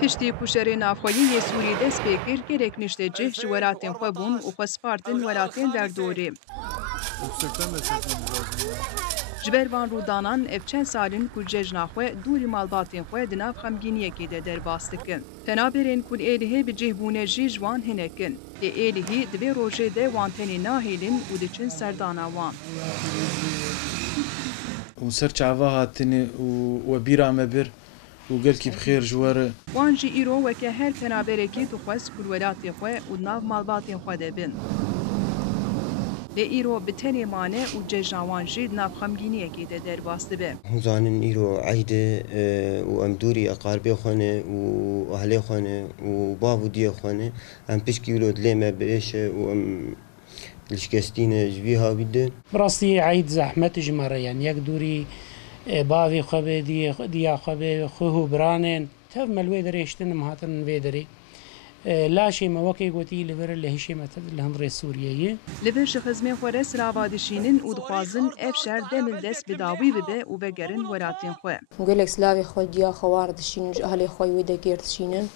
Piştî ku şerê navxweyî Sûrî dest pê kir gerek niştê cih ji welatên xwe bûn û xwespartin welatên derdorê. Yüksekten de sesimiz lazım. Ji ber van rûdanan ev çend salin ku cejna xwe dûrî malbatên xwe di nav xemgîniyekê de derbas dikin. Penaberên ku êlihê bi cihbûnê jî ji wan hinekin. Lê êlihî di vê rojê de wan tenê nahêlin û diçin serdana wan. و سەر چاوا هاتنێ و بیرا me bir û gelkî bi xêr ji we re. Wan jî îro weke her penaberekî dixwest ku welatê xwe û nav malbatên xwe de bin. Lê îro bi tenê mane û cejna wan jî di nav xemgîniyekê de derbas dibe. زانن إيرو عيدة وأمدوري أقاربي خانة وأهلي خانة وبابو دي خانة أم بيشكي ولود لما بإيش وأم الشكستينة جبيها بده براستی عید زحمت جماره یعنی یک دوری باوی خوابه دیا خوابه خوه برانن تف ملوی دریشتن مهاتن وی دری لاشی موکی گوتی لور لهشی متد لهندر سوریه Li vir ji xizmên xwe re sirava dişînin û dixwazin ev şer demil dest bi dawî bibe û vegerin welatên xwe. gelek slavê xwe diya xewar dişînin ji ahlê xwe wê de gêr dişînin.